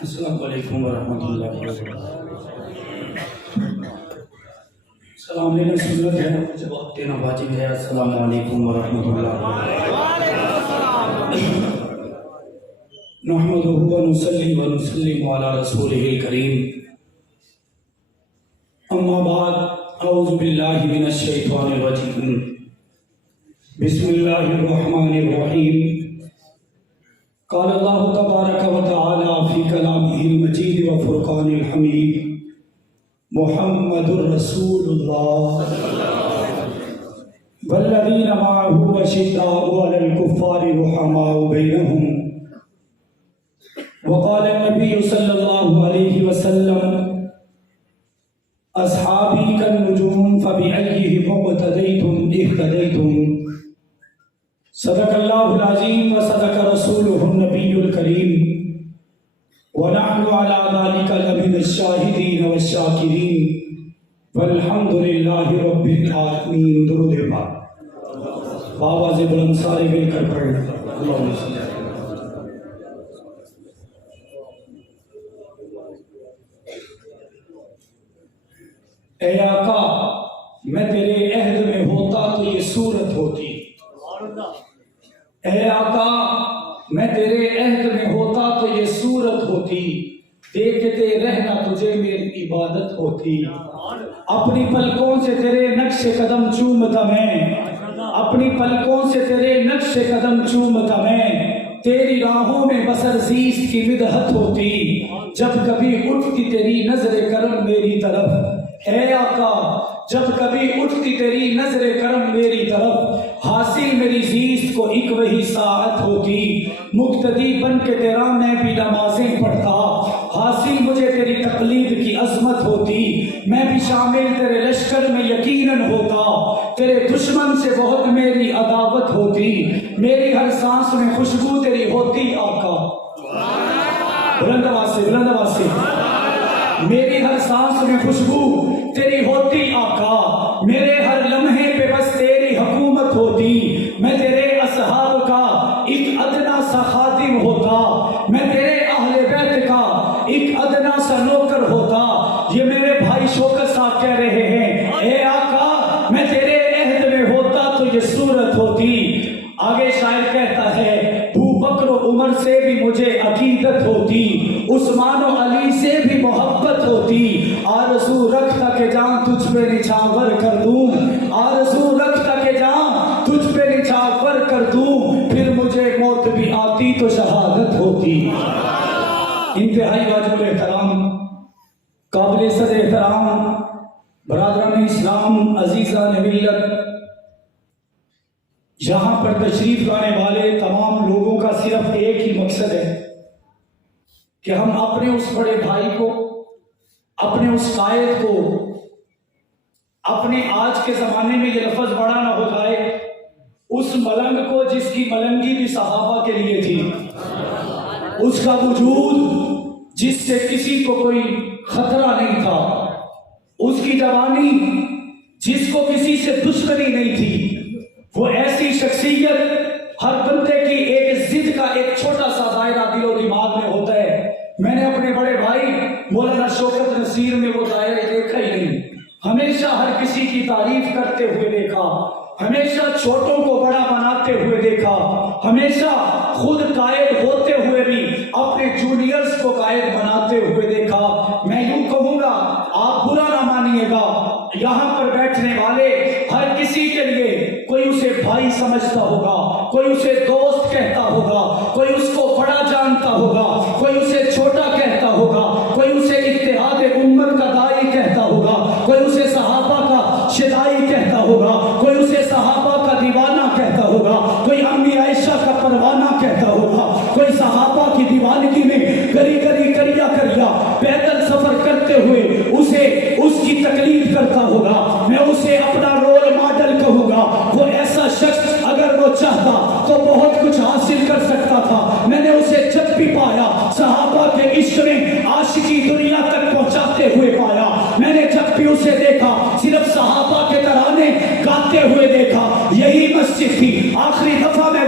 السلام علیکم ورحمۃ اللہ وبرکاتہ۔ سلام لینا سنت ہے، جواب دینا واجب ہے۔ السلام علیکم ورحمۃ اللہ نحمدہ ونصلی ونسلم علی رسولہ الکریم، اما بعد، اعوذ باللہ من الشیطان الرجیم، بسم اللہ الرحمن الرحیم۔ قال اللہ تبارک و تعالی فی کلامہ المجید و فرقان الحمید، محمد رسول اللہ والذین معہ اشداء علی الکفار رحماء بینہم۔ وقال النبی صلی اللہ علیہ وسلم اصحابی کالنجوم فبأیہم اقتدیتم اہتدیتم۔ صدق اللہ العظیم و صدق رسولہ النبی الکریم، ونحن علی ذلک لمن الشاہدین والشاکرین، والحمد للہ رب العالمین۔ درود پاک بآواز بلند سارے مل کر پڑھیں۔ اللہم صلی اللہ۔ اے آقا، میں تیرے عہد میں ہوتا تو یہ صورت ہوتی۔ اے آقا، میں تیرے عہد میں ہوتا تو یہ صورت ہوتی، دیکھتے رہنا تجھے میری عبادت ہوتی۔ اپنی پلکوں سے تیرے نقش قدم چومتا میں، اپنی پلکوں سے تیرے نقش قدم چومتا میں، تیری راہوں میں بسر زیست کی مدحت ہوتی، جب کبھی اٹھتی تیری نظر کرم میری طرف۔ اے آقا، جب کبھی اٹھتی تیری نظر کرم میری طرف، حاصل میری زیست کو ایک وہی ساعت ہوتی، مقتدی بن کے تیرا میں بھی نمازیں پڑھتا، حاصل مجھے تیری تقلید کی عظمت ہوتی، میں بھی شامل تیرے لشکر میں یقیناً ہوتا، تیرے دشمن سے بہت میری عداوت ہوتی، میری ہر سانس میں خوشبو تیری ہوتی آقا۔ بلند آواز سے، بلند آواز سے۔ میری ہر سانس میں خوشبو تیری ہوتی آقا، میرے ہر لمحے پہ بس تیری حکومت ہوتی، میں تیرے اصحاب کا ایک ادنا سا خادم ہوتا، میں تیرے اہل بیت کا ایک ادنا سا نوکر ہوتا۔ یہ میرے بھائی شوکت صاحب کہہ رہے ہیں، اے آقا، میں تیرے عہد میں ہوتا تو یہ صورت ہوتی۔ آگے شاعر کہتا ہے، ابو بکر و عمر سے بھی مجھے عقیدت ہوتی، عثمان و علی سے بھی محبت ہوتی، آرزو رکھتا کہ جان تجھ پہ نچھاور کر دوں، آرزو رکھتا کہ جان تجھ پہ نچھاور کر دوں، پھر مجھے موت بھی آتی تو شہادت ہوتی۔ انتہائی واجب احترام، قابل صد احترام برادران اسلام، عزیزان ملت، یہاں پر تشریف لانے والے تمام لوگوں کا صرف ایک ہی مقصد ہے کہ ہم اپنے اس بڑے بھائی کو، اپنے اس قائد کو، اپنے آج کے زمانے میں یہ لفظ بڑا نہ ہو جائے، اس ملنگ کو جس کی ملنگی بھی صحابہ کے لیے تھی، اس کا وجود جس سے کسی کو کوئی خطرہ نہیں تھا، اس کی جوانی جس کو کسی سے دشمنی نہیں تھی، وہ ایسی شخصیت ہر بندے کی ایک ضد کا ایک چھوٹا سا دائرہ دل و دماغ میں ہوتا ہے۔ میں نے اپنے بڑے بھائی مولانا شوکت نصیر میں وہ دائرہ دیکھا ہی نہیں، ہمیشہ ہر کسی کی تعریف کرتے ہوئے دیکھا، ہمیشہ چھوٹوں کو بڑا بناتے ہوئے دیکھا، ہمیشہ خود قائد ہوتے ہوئے بھی اپنے جونیئرز کو قائد بناتے ہوئے دیکھا۔ میں یوں کہوں گا، آپ برا نہ مانیے گا، یہاں پر بیٹھنے والے ہر کسی کے لیے کوئی اسے بھائی سمجھتا ہوگا، کوئی اسے دوست کہتا ہوگا، کوئی اس کو بڑا جانتا ہوگا، کوئی اسے چھوٹا کہتا ہوگا، کوئی اسے اتحاد امت کا داعی کہتا ہوگا، کوئی اسے صحابہ کا شدائی کہتا ہوگا، کوئی اسے صحابہ کا دیوانہ کہتا ہوگا، کوئی امی عائشہ کا پروانہ کہتا ہوگا، کوئی صحابہ کی دیوانگی میں گری گری کریا کریا پیدل سفر کرتے ہوئے اسے اس کی تکلیف کرتا ہوگا۔ میں اسے اپنا رول ماڈل کہوں گا۔ وہ ایسا شخص اگر وہ چاہتا تو بہت کچھ حاصل کر سکتا تھا۔ میں نے اسے جب بھی پایا صحابہ کے عشق میں عاشقی دنیا تک پہنچاتے ہوئے پایا۔ میں نے جب بھی اسے دیکھا صرف صحابہ کے ترانے گاتے ہوئے دیکھا۔ یہی مسجد تھی، آخری دفعہ میں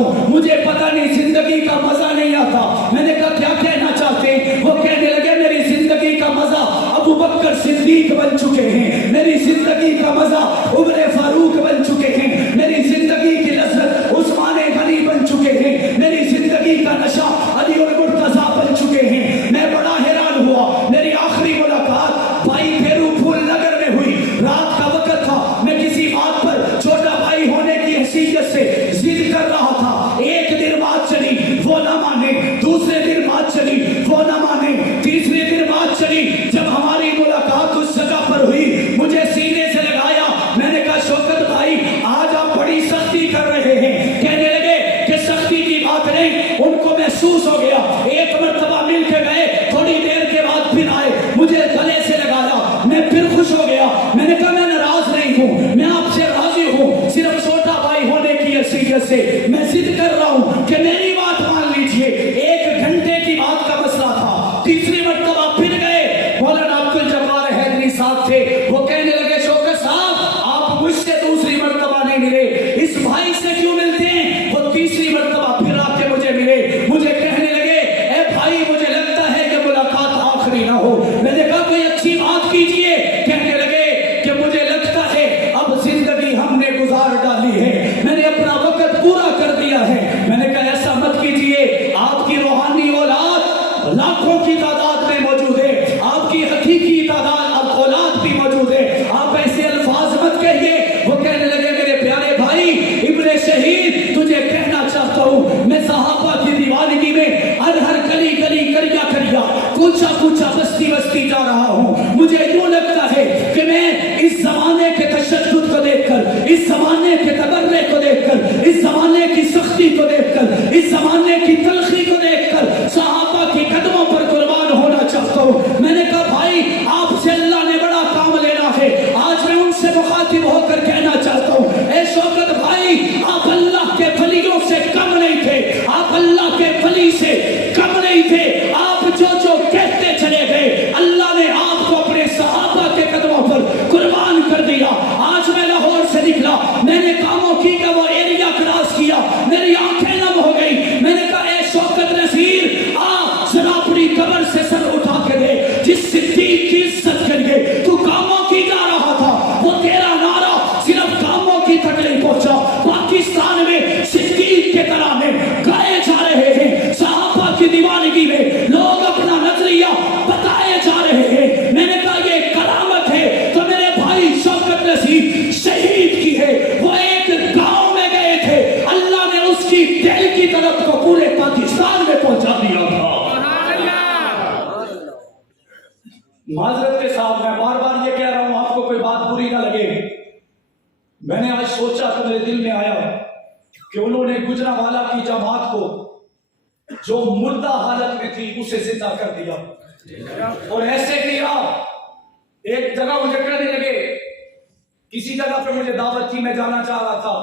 ہوں, مجھے پتہ نہیں زندگی کا مزہ نہیں آتا. میں نے کہا کیا کہنا چاہتے ہیں؟ وہ کہنے لگے میری زندگی کا مزہ ابو بکر صدیق بن چکے ہیں, میری زندگی کا مزہ عمر فاروق بن چکے ہیں, میری زندگی کی لذت عثمان غنی بن چکے ہیں, میری زندگی کا نشہ علی المرتضیٰ بن چکے ہیں. میں بڑا حیران ہوا. میری آخری ملاقات بھائی پھیرو پھول نگر میں ہوئی. رات کا وقت تھا. میں کسی بات پر چھوٹا بھائی ہونے کی حیثیت سے ضد کر رہا تھا. ایک دن بات چلی, وہ نہ مانے. دوسرے دن بات چلی, وہ نہ مانے. تیسرے دن بات چلی. جب ہماری ملاقات اس جگہ پر ہوئی, مجھے سینے سے لگایا. میں نے کہا شوکت بھائی آج آپ بڑی سختی کر رہے ہیں. کہنے لگے کہ سختی کی بات نہیں, ان کو محسوس ہو گیا. ایک مرتبہ مل کے گئے, تھوڑی دیر کے بعد پھر آئے, مجھے گلے سے لگایا. میں پھر خوش ہو گیا. میں نے کہا میں ناراض نہیں ہوں, میں آپ سے راضی ہوں. صرف چھوٹا بھائی ہونے کی حیثیت سے میں ضد کر رہا ہوں کہ میری بات مان لیجئے. 1 گھنٹے کی بات کا مسئلہ تھا. تیسری مرتبہ پھر گئے. مولانا عبدالجبار حیدری صاحب تھے. وہ کہنے لگے شوکت صاحب آپ مجھ سے دوسری مرتبہ نہیں ملے, اس بھائی سے کیوں ملتے ہیں؟ وہ تیسری مرتبہ پھر آ کے مجھے ملے. مجھے کہنے لگے اے بھائی مجھے لگتا ہے کہ ملاقات آخری نہ ہو. میں نے کہا کوئی اچھی بات کیجئے. کہنے لگے کہ مجھے لگتا ہے اب زندگی ہم نے گزار ڈالی ہے, میں نے اپنا وقت پورا کر دیا ہے. میں نے کہا ایسا مت کیجئے, آپ کی روحانی اولاد لاکھوں کی تعداد میں موجود ہے, آپ کی حقیقی تعداد اب اولاد بھی موجود ہے, آپ ایسے الفاظ مت کہیے. وہ کہنے لگے میرے پیارے بھائی ابن شہید تجھے کہنا چاہتا ہوں میں صحابہ کی دیوانگی میں ہر گلی گلی کریا کریا کوچا کوچا بستی بستی جا رہا ہوں. مجھے یوں لگتا ہے کہ میں اس زمانے کے تشدد کو دیکھ کر, اس زمانے کے تبرے کو دیکھ کر, اس زمانے کی سختی کو دیکھ کر, اس زمانے کی تلخی کو دیکھ کر صحابہ کے قدموں پر قربان ہونا چاہتا ہوں. میں نے کہا بھائی آپ سے اللہ نے بڑا کام لینا ہے. آج میں ان سے مخاطب ہو کر کہنا چاہتا ہوں اے شوکت بھائی آپ اللہ کے ولیوں سے کم نہیں تھے, آپ اللہ کے ولی سے کم نہیں تھے. آپ جو کہتے چلے گئے اللہ نے آپ کو اپنے صحابہ کے قدموں پر قربان کر دیا. آج میں لاہور سے نکلا, میں نے کاموں کی کا وہ ایریا کراس کیا, میری آنکھیں نم ہو گئی. میں نے کہا اے شوکت نصیر ذرا اپنی قبر سے سر اٹھا کے دے. جس صدیق کی عزت کے لیے تو کاموں کی جا رہا تھا, وہ تیرا نعرہ صرف کاموں کی تک نہیں پہنچا, پاکستان میں صدیق کے ترانے گائے جا رہے ہیں. صحابہ کی دیوانگی میں لوگ اپنا نظریہ بتائے جا رہے ہیں. میں نے کہا یہ کرامت ہے تو میرے بھائی شوکت نصیر شہید کی ہے. وہ ایک گاؤں میں گئے تھے, اللہ نے اس کی دل کی طرف کو پورے پاکستان میں پہنچا دیا تھا. معذرت کے ساتھ میں بار بار یہ کہہ رہا ہوں, آپ کو کوئی بات بری نہ لگے. میں نے آج سوچا تو میرے دل میں آیا کہ انہوں نے گجرانوالہ کی جماعت کو جو مردہ حالت میں تھی اسے زندہ کر دیا, اور ایسے کیا. ایک جگہ مجھے کہنے لگے, کسی جگہ پہ مجھے دعوت تھی, میں جانا چاہ رہا تھا.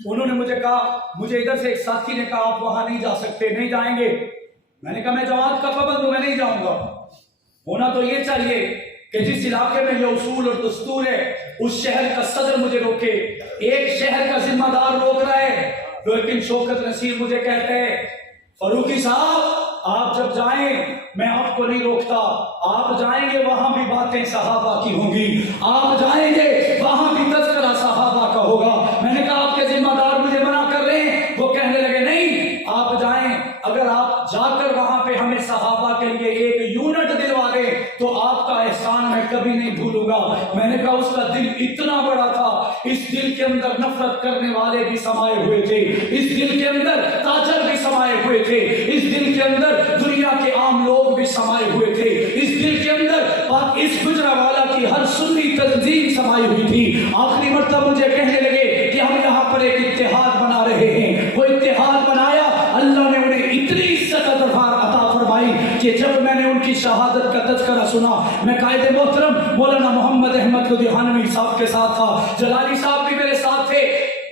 انہوں نے مجھے کہا, مجھے ادھر سے ایک ساتھی نے کہا آپ وہاں نہیں جا سکتے, نہیں جائیں گے. میں نے کہا میں جماعت کا پابند ہوں, میں نہیں جاؤں گا. ہونا تو یہ چاہیے کہ جس علاقے میں یہ اصول اور دستور ہے اس شہر کا صدر مجھے روکے. ایک شہر کا ذمہ دار روک رہا ہے, لیکن شوکت نصیر مجھے کہتے ہیں فاروقی صاحب آپ جب جائیں میں آپ کو نہیں روکتا, آپ جائیں گے وہاں بھی باتیں صحابہ کی ہوں گی, آپ جائیں گے وہاں بھی تذکرہ صحابہ کا ہوگا. میں نے کہا آپ کے ذمہ دار مجھے منع کر رہے ہیں. وہ کہنے لگے نہیں آپ جائیں, اگر آپ جا کر وہاں پہ ہمیں صحابہ کے لیے ایک یونٹ دلوا دیں تو آپ کا احسان میں کبھی نہیں بھولوں گا. میں نے کہا اس کا دل اتنا بڑا تھا, اس دل کے اندر نفرت کرنے والے بھی سمائے ہوئے تھے, اس دل کے اندر تاجر بھی سمائے ہوئے تھے, اس دل کے اندر دنیا کے عام لوگ بھی سمائے ہوئے تھے, اس دل کے اندر اس گجرانوالہ کی ہر سنی تنظیم سمائی ہوئی تھی. آخری مرتبہ مجھے کہنے لگے کہ ہم یہاں پر ایک اتحاد بنا رہے ہیں. وہ اتحاد بنایا, اللہ نے انہیں اتنی عزت عطا فرمائی کہ جب میں نے ان کی شہادت کا تذکرہ سنا, میں قائد محترم مولانا محمد احمد لدھیانوی صاحب کے ساتھ تھا, جلالی صاحب بھی میرے ساتھ تھے.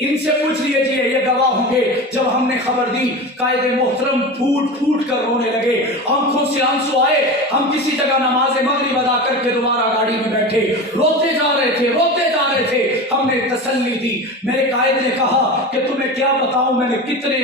ان سے پوچھ لیجئے, یہ گواہ ہوں گے. جب ہم نے خبر دی قائد محترم پھوٹ پھوٹ کر رونے لگے, آنکھوں سے آنسو آئے. ہم کسی جگہ نماز مغرب ادا کر کے دوبارہ گاڑی میں بیٹھے, روتے جا رہے تھے, روتے جا رہے تھے. ہم نے تسلی دی. میرے قائد نے کہا کہ تمہیں کیا بتاؤں میں نے کتنے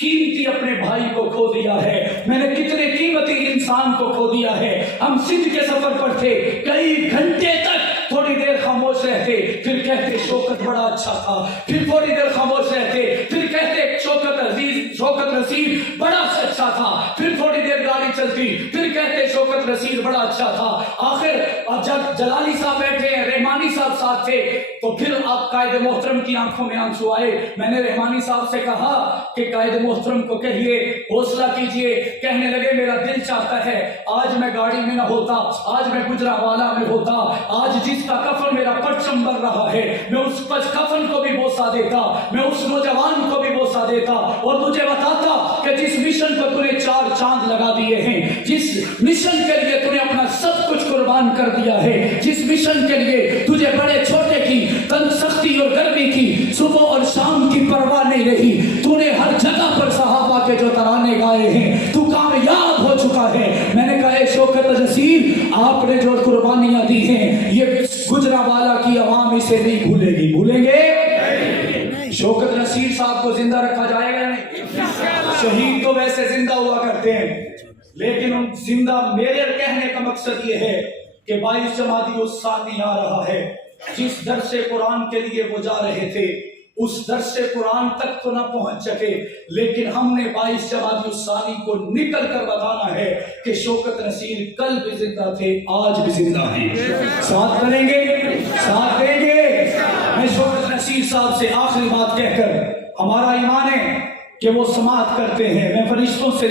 قیمتی اپنے بھائی کو کھو دیا ہے، میں نے کتنے قیمتی انسان کو کھو دیا ہے۔ ہم سندھ کے سفر پر تھے، کئی گھنٹے تک تھوڑی دیر خاموش رہتے، پھر کہتے شوکت بڑا اچھا تھا، پھر تھوڑی دیر خاموش رہتے، پھر کہتے شوکت رسید بڑا اچھا تھا، پھر تھوڑی دیر گاڑی چلتی، پھر کہتے شوکت رسید بڑا اچھا تھا۔ آخر جب جلالی صاحب بیٹھے ہیں، رحمانی صاحب ساتھ تھے، تو پھر آپ قائد محترم کی آنکھوں میں آنسو آئے۔ میں نے رحمانی صاحب سے کہا کہ قائد محترم کو کہیے، حوصلہ کیجئے۔ کہنے لگے میرا دل چاہتا ہے آج میں گاڑی میں نہ ہوتا، آج میں گجرانوالہ میں ہوتا، آج جس کا کفن میرا پرچم بن رہا ہے میں اس کفن کو بھی بوسہ دیتا، میں اس نوجوان کو بھی بوسہ دیتا، اور تجھے بتاتا کہ جس مشن پر تُو نے 4 چاند لگا دیے ہیں، جس مشن کے لیے تو نے اپنا سب کچھ قربان کر دیا ہے، جس مشن کے لیے تجھے بڑے چھوٹے کی، سختی اور گرمی کی، صبح اور شام کی پرواہ نہیں رہی، تو نے ہر جگہ پر صحابہ کے جو ترانے گائے ہیں، تو کامیاب ہو چکا ہے۔ میں نے کہا اے شوکت رسید، آپ نے جو قربانیاں دی ہیں یہ گجرانوالہ کی عوام اسے نہیں بھولے گی، بھولیں گے؟ شوکت رسید صاحب کو زندہ رکھا جائے گا نہیں؟ شہید تو ویسے زندہ ہوا کرتے ہیں، لیکن ان زندہ، میرے کہنے کا مقصد یہ ہے کہ 22 جمادی الثانی آ رہا ہے، جس درس قرآن کے لیے وہ جا رہے تھے اس درس قرآن تک تو نہ پہنچ سکے، لیکن ہم نے 22 جمادی الثانی کو نکل کر بتانا ہے کہ شوکت رسید کل بھی زندہ تھے، آج بھی زندہ ہیں۔ ساتھ کریں گے، ساتھ دیں گے۔ میں شوکت رسید صاحب سے آخری بات کہہ کر، ہمارا ایمان ہے کہ وہ سماعت کرتے ہیں، میں فرشتوں سے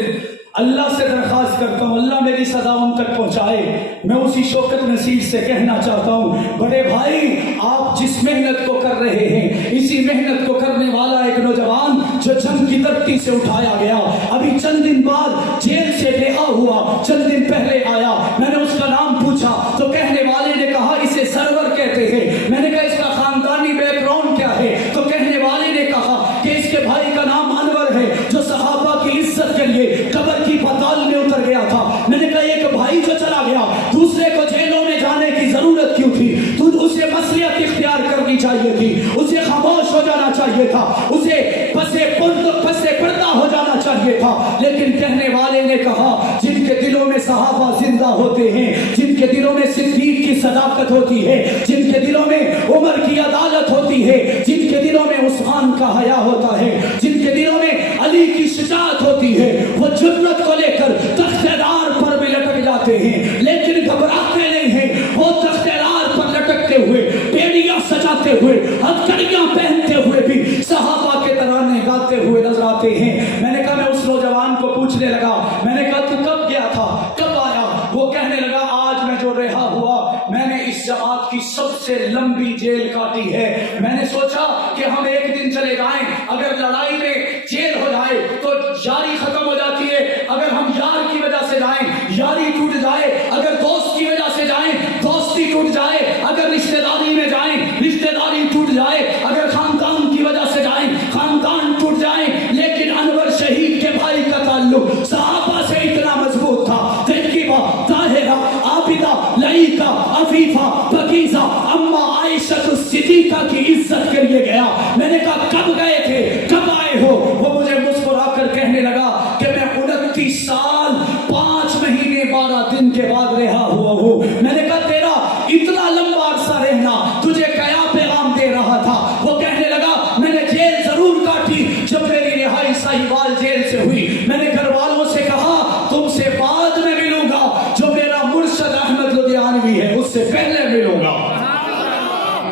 اللہ سے درخواست کرتا ہوں اللہ میری صدا ان تک پہنچائے۔ میں اسی شوکت نصیر سے کہنا چاہتا ہوں، بڑے بھائی آپ جس محنت کو کر رہے ہیں، اسی محنت کو کرنے والا ایک نوجوان جو جنگ کی دھرتی سے اٹھایا گیا، ابھی چند دن بعد جیل سے رہا ہوا، چند دن پہلے آیا، میں نے اس کا نام پوچھا تو کہنے والے نے کہا اسے سرور کہتے ہیں۔ میں نے کہا اس کا خاندانی بیک گراؤنڈ کیا ہے؟ تو کہنے والے نے کہا کہ اس کے بھائی کا نام انور ہے جو صحابہ کی عزت کے لیے قبر کی پتال میں اتر گیا تھا۔ میں نے کہا ایک بھائی جو چلا گیا دوسرے کو جیلوں میں جانے کی ضرورت کیوں تھی؟ تو اسے مصلحت اختیار کرنی چاہیے تھی، اسے خاموش ہو جانا چاہیے تھا، اسے پسے پردہ ہو جانا چاہیے تھا، لیکن کہنے والے نے کہا جن کے دلوں میں صحابہ زندہ ہوتے ہیں، جن کے دلوں میں صدیق کی صداقت ہوتی ہے، جن کے دلوں میں عمر کی عدالت ہوتی ہے، جن کے دلوں میں عثمان کا حیا ہوتا ہے، جن کے دلوں میں علی کی شجاعت ہوتی ہے، وہ جرت کو لے کر تخت دار پر بھی لٹک جاتے ہیں، لیکن گھبراتے نہیں ہیں۔ وہ تخت دار پر لٹکتے ہوئے، بیڑیاں سجاتے ہوئے، ہتھکڑیاں پہنتے ہوئے بھی صحابہ کے ترانے گاتے ہوئے نظر آتے ہیں۔ میں نے کہا میں اس نوجوان کو پوچھنے لگا، میں نے کہا تو کب گیا تھا، کب آیا؟ وہ کہنے لگا آج میں جو رہا ہوا میں نے اس جماعت کی سب سے لمبی جیل کاٹی ہے۔ میں نے سوچا کہ ہم ایک دن چلے جائیں، اگر لڑائی میں جیل ہو جائے تو یاری ختم ہو جاتی ہے، اگر ہم یار کی وجہ سے جائیں یاری ٹوٹ جائے، اگر دوست کی وجہ سے جائیں دوستی ٹوٹ جائے، اگر رشتہ داری میں جائیں رشتہ داری ٹوٹ جائے، اگر خاندان کی وجہ سے جائیں خاندان ٹوٹ جائیں، لیکن انور شہید کے بھائی کا تعلق صحابہ سے اتنا مضبوط تھا۔ طیبہ، طاہرہ، عابدہ، لعیقہ، عفیفہ، پاکیزہ اما عائشہ صدیقہ کی عزت کے لیے گیا۔ میں نے کہا کب گئے تھے، کب آئے ہو؟ وہ مجھے مسکرا کر کہنے لگا کہ میں 29 سال 5 مہینے 12 دن کے بعد رہا ہوا ہوں۔ میں نے کہا تیرا اتنا لمبا عرصہ رہنا تجھے کیا پیغام دے رہا تھا؟ وہ کہنے لگا میں نے جیل ضرور کاٹی جب میری رہائی ساہیوال جیل سے ہوئی، میں نے گھر والوں سے کہا تم سے بعد میں ملوں گا، جو میرا مرشد احمد لدھیانوی ہے اس سے پہلے ملوں گا۔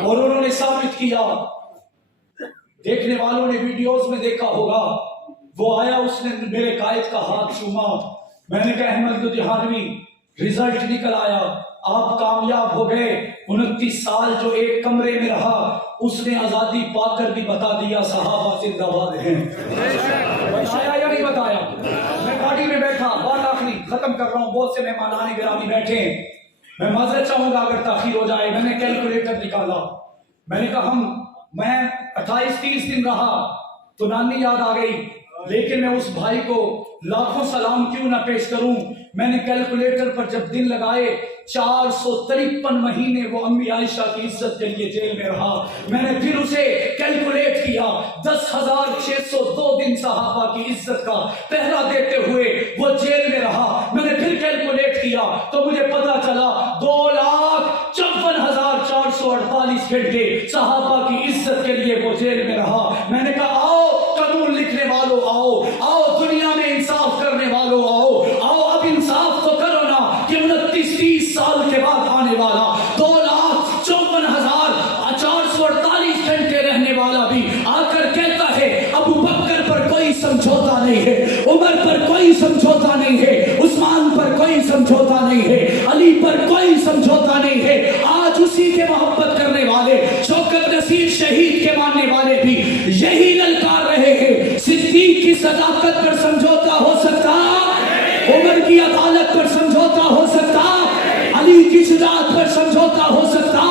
اور انہوں نے ثابت کیا، دیکھنے والوں نے ویڈیوز میں دیکھا ہوگا، وہ آیا اس نے میرے قائد کا ہاتھ چوما، میں نے کہا احمد لدھیانوی رزلٹ نکل آیا، آپ کامیاب ہو گئے۔ 29 سال جو ایک کمرے میں رہا اس نے آزادی پا کر بھی بتا دیا صحابہ زندہ باد ہیں۔ بتایا یا نہیں بتایا؟ میں گاڑی میں بیٹھا، بات آخری ختم کر رہا ہوں، بہت سے مہمانان گرامی بیٹھے ہیں، میں معذرت چاہوں گا اگر تاخیر ہو جائے۔ میں نے کیلکولیٹر نکالا، میں نے کہا میں 28-30 دن رہا تو نانی یاد آ گئی، لیکن میں اس بھائی کو لاکھوں سلام کیوں نہ پیش کروں۔ میں نے کیلکولیٹر پر جب دن لگائے 453 مہینے وہ امی عائشہ کی عزت کے لیے جیل میں رہا. میں نے پھر اسے کیلکولیٹ کیا, 10,602 دن صحابہ کی عزت کا پہرا دیتے ہوئے وہ جیل میں رہا. میں نے پھر کیلکولیٹ کیا تو مجھے پتا چلا 2,54,448 گھنٹے صحابہ کی عزت کے لیے وہ جیل میں رہا. میں نے کہا آؤ قانون لکھنے والوں, آؤ آؤ دنیا میں انصاف کرنے والوں, آؤ آؤ اب انصاف تو کرو نا کہ 29-30 سال کے بعد آنے والا 2,54,448 گھنٹے رہنے والا بھی آ کر کہتا ہے ابو بکر پر کوئی سمجھوتا نہیں ہے, عمر پر کوئی سمجھوتا نہیں ہے, عثمان پر کوئی سمجھوتا نہیں ہے, علی پر کوئی سمجھوتا نہیں ہے. آج اسی کے محبت کرنے والے شوکت نصیر شہید کے ماننے والے بھی یہی للکار رہے ہیں. صدیق کی صداقت پر سمجھوتا ہو سکتا, عمر کی عدالت پر سمجھوتا ہو سکتا, علی کی شجاعت پر سمجھوتا ہو سکتا.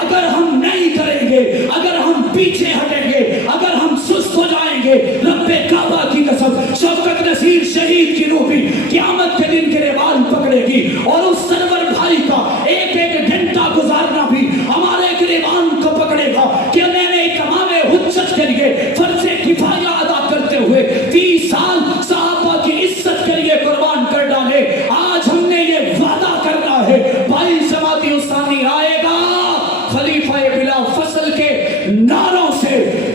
اگر ہم نہیں کریں گے, اگر ہم پیچھے ہٹیں گے, اگر ہم سست ہو جائیں گے, رب کعبہ کی قسم شوکت نصیر شہید کی روح بھی قیامت کے دن گریبان پکڑے گی اور اس سرور بھائی کا ایک ایک گھنٹہ گزارنا بھی ہمارے گریبان کو پکڑے گا کہ میں نے ایک امام حجت کے لیے فرض کفایہ ادا کرتے ہوئے 30 سال صحابہ کی عزت کے لیے قربان کر ڈالے. آج ہم نے یہ وعدہ کرنا ہے بھائی جماعتی ثانی آئے گا خلیفہ بلا فصل کے نعروں سے,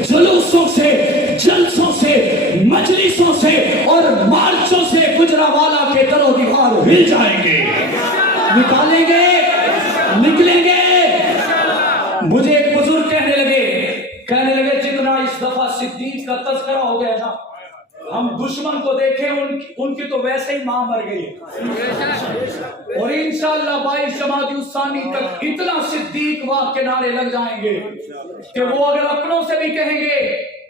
جلوسوں سے, جلسوں سے, مجلسوں سے اور مارچوں سے گجرانوالہ کے در و دیوار ہل جائیں گے, نکالیں گے, نکلیں گے. مجھے ایک بزرگ کہنے لگے جتنا اس دفعہ صدیق کا تذکرہ ہو گیا نا, ہم دشمن کو دیکھیں ان کی تو ویسے ہی ماں مر گئی اور انشاءاللہ 22 جمادی الثانی تک اتنا صدیق واہ کے نعرے لگ جائیں گے کہ وہ اگر اپنوں سے بھی کہیں گے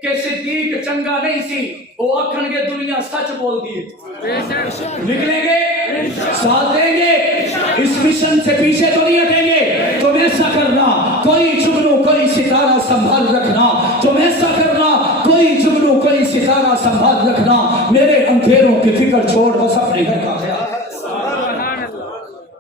کہ صدیق چنگا نہیں سی, وہ اکھن کے دنیا سچ بول دیے, نکلیں گے, ساتھ دیں گے, اس مشن سے پیچھے تو نہیں ہٹیں گے. تم ایسا کرنا کوئی جگنو کوئی ستارہ سنبھال رکھنا, تم ایسا کرنا کوئی جگنو کوئی ستارہ سنبھال رکھنا. میرے اندھیروں کی فکر چھوڑ بس اپنے گھر کا خیال